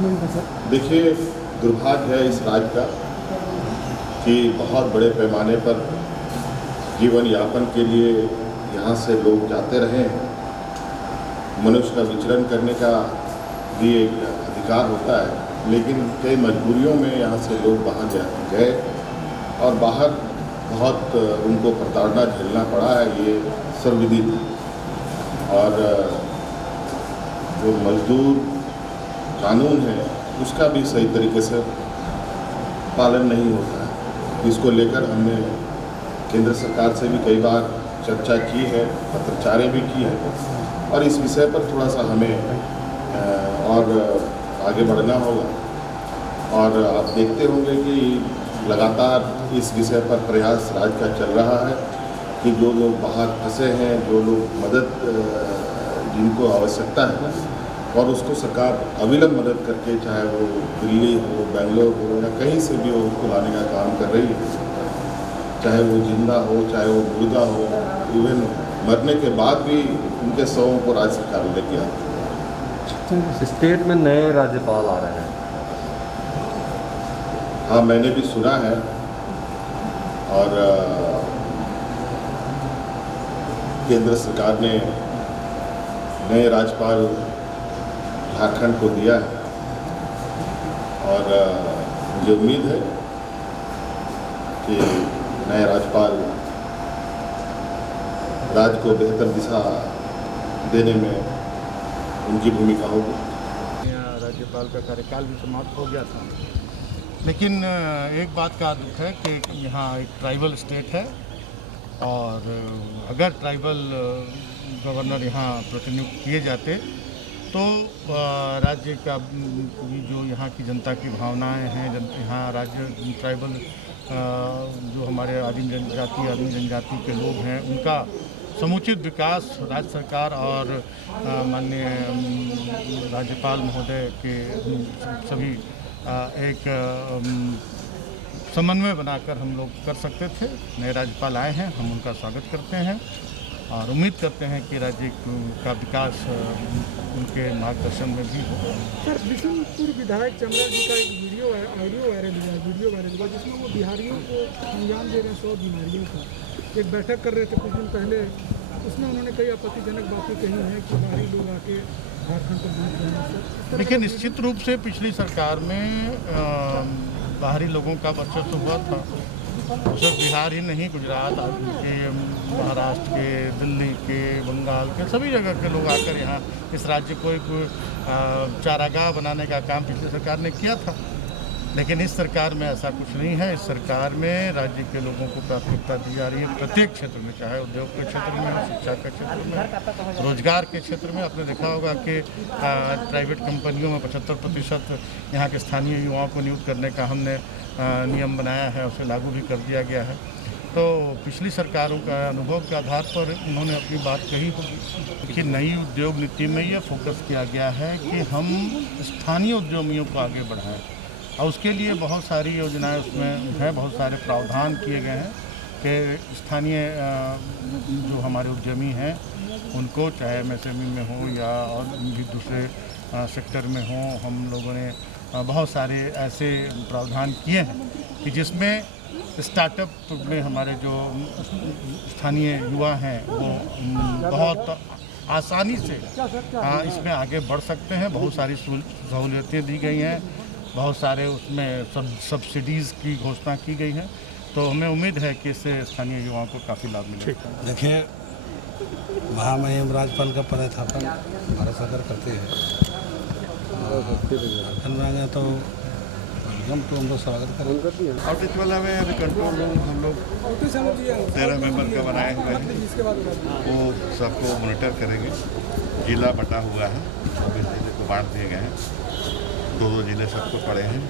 देखिए, दुर्भाग्य है इस राज्य का कि बहुत बड़े पैमाने पर जीवन यापन के लिए यहाँ से लोग जाते रहे। मनुष्य का विचरण करने का भी एक अधिकार होता है, लेकिन कई मजबूरियों में यहाँ से लोग बाहर गए और बाहर बहुत उनको प्रताड़ना झेलना पड़ा है, ये सर्वविदित है। और जो मजदूर कानून है उसका भी सही तरीके से पालन नहीं होता है। इसको लेकर हमने केंद्र सरकार से भी कई बार चर्चा की है, पत्रचारें भी की है और इस विषय पर थोड़ा सा हमें और आगे बढ़ना होगा। और आप देखते होंगे कि लगातार इस विषय पर प्रयास राज्य का चल रहा है कि जो लोग बाहर फंसे हैं, जो लोग मदद जिनको आवश्यकता है और उसको सरकार अविलंब मदद करके, चाहे वो दिल्ली हो, बेंगलोर हो या कहीं से भी हो, उसको लाने का काम कर रही है। चाहे वो जिंदा हो, चाहे वो मुर्दा हो, इवन मरने के बाद भी उनके शवों को राज्य सरकार लेके आती है। स्टेट में नए राज्यपाल आ रहे हैं। हाँ, मैंने भी सुना है और केंद्र सरकार ने नए राज्यपाल झारखंड को दिया है और मुझे उम्मीद है कि नए राज्यपाल राज्य को बेहतर दिशा देने में उनकी भूमिका होगी। राज्यपाल का कार्यकाल भी समाप्त हो गया था, लेकिन एक बात का दुख है कि यहाँ एक ट्राइबल स्टेट है और अगर ट्राइबल गवर्नर यहाँ प्रतिनियुक्त किए जाते तो राज्य का जो यहाँ की जनता की भावनाएं हैं, यहाँ राज्य ट्राइबल जो हमारे आदिम जनजाति के लोग हैं, उनका समुचित विकास राज्य सरकार और माननीय राज्यपाल महोदय के सभी एक समन्वय बनाकर हम लोग कर सकते थे। नए राज्यपाल आए हैं, हम उनका स्वागत करते हैं और उम्मीद करते हैं कि राज्य का विकास उनके मार्गदर्शन में भी हो। सर, बिशनपुर विधायक चमरा जी का एक वीडियो वायरल हुआ जिसमें वो बिहारियों को अंजाम दे रहे हैं 100 बीमारियों का। एक बैठक कर रहे थे कुछ दिन पहले, उसमें उन्होंने कई आपत्तिजनक बातें कही हैं कि बाहरी लोग आके झारखंड पर लूट रहे हैं। देखिए, निश्चित रूप से पिछली सरकार में बाहरी लोगों का वर्चस्व हुआ था। सिर्फ बिहार ही नहीं, गुजरात के, महाराष्ट्र के, दिल्ली के, बंगाल के, सभी जगह के लोग आकर यहाँ इस राज्य को एक चारागाह बनाने का काम पिछली सरकार ने किया था। लेकिन इस सरकार में ऐसा कुछ नहीं है। इस सरकार में राज्य के लोगों को प्राथमिकता दी जा रही है प्रत्येक क्षेत्र में, चाहे उद्योग के क्षेत्र में, शिक्षा के क्षेत्र में, रोजगार के क्षेत्र में। आपने देखा होगा कि प्राइवेट कंपनियों में 75% यहाँ के स्थानीय युवाओं को नियुक्त करने का हमने नियम बनाया है, उसे लागू भी कर दिया गया है। तो पिछली सरकारों का अनुभव के आधार पर उन्होंने अपनी बात कही होगी कि नई उद्योग नीति में यह फोकस किया गया है कि हम स्थानीय उद्यमियों को आगे बढ़ाएं और उसके लिए बहुत सारी योजनाएं उसमें हैं, बहुत सारे प्रावधान किए गए हैं कि स्थानीय जो हमारे उद्यमी हैं उनको, चाहे एमएसएमई में हो या और भी दूसरे सेक्टर में हो, हम लोगों ने बहुत सारे ऐसे प्रावधान किए हैं कि जिसमें स्टार्टअप में हमारे जो स्थानीय युवा हैं वो बहुत आसानी से इसमें आगे बढ़ सकते हैं। बहुत सारी सहूलियतें दी गई हैं, बहुत सारे उसमें सब्सिडीज़ की घोषणा की गई है। तो हमें उम्मीद है कि इससे स्थानीय युवाओं को काफ़ी लाभ मिलेगा। देखिए, महामहिम राज्यपाल का पदस्थापन भारत सरकार करती है। तो हम तो उनको स्वागत करेंगे। आउटरीच वाला में अभी कंट्रोल रूम हम लोग 13 मेंबर का बनाए हुए हैं, वो सबको मॉनिटर करेंगे। जिला बटा हुआ है, 24 जिले को बांट दिए गए हैं, 2-2 जिले सबको पड़े हैं,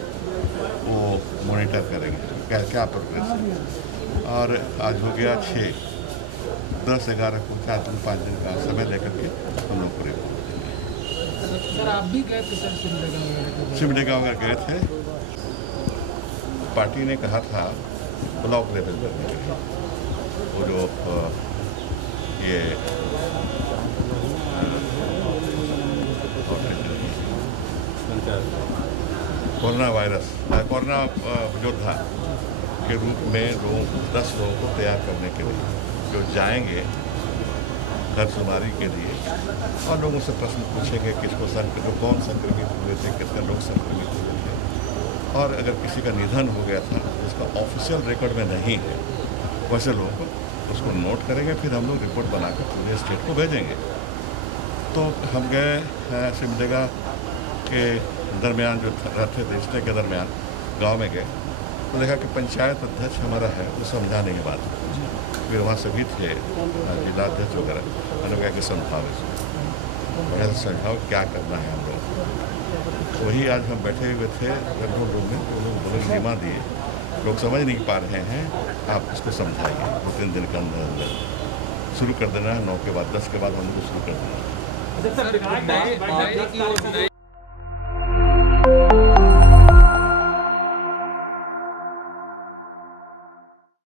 वो मॉनिटर करेंगे क्या प्रोग्रेस है। और आज हो गया 6, 10-11 को 4-5 दिन का समय लेकर के हम लोग पूरे सर, आप भी गए थे सर सिमडेगा वगैरह गए थे। पार्टी ने कहा था ब्लॉक लेवल पर वो जो ये पंचायत कोरोना योद्धा के रूप में 10 लोगों को तैयार करने के लिए जो जाएंगे दरशुमारी के लिए और लोगों से प्रश्न पूछेंगे कौन संक्रमित हुए थे, कितने लोग संक्रमित हुए थे, और अगर किसी का निधन हो गया था जिसका ऑफिशियल रिकॉर्ड में नहीं है वैसे लोगों को उसको नोट करेंगे, फिर हम लोग रिपोर्ट बनाकर पूरे स्टेट को भेजेंगे। तो हम गए सिमडेगा के दरमियान जो थे रिश्ते के दरमियान गांव में गए तो देखा कि पंचायत अध्यक्ष हमारा है वो समझाने की बात। फिर वहाँ सभी थे जिलाध्यक्ष वगैरह, मैंने कहा कि समझाओ इसको, समझाओ क्या करना है हम लोग। तो वही आज हम बैठे हुए थे कंट्रोल रूम में, तो लोग बोले निमा दिए, लोग समझ नहीं पा रहे हैं, आप इसको समझाइए 2-3 दिन के अंदर शुरू कर देना है। 9 के बाद 10 के बाद हम लोग शुरू कर देना है।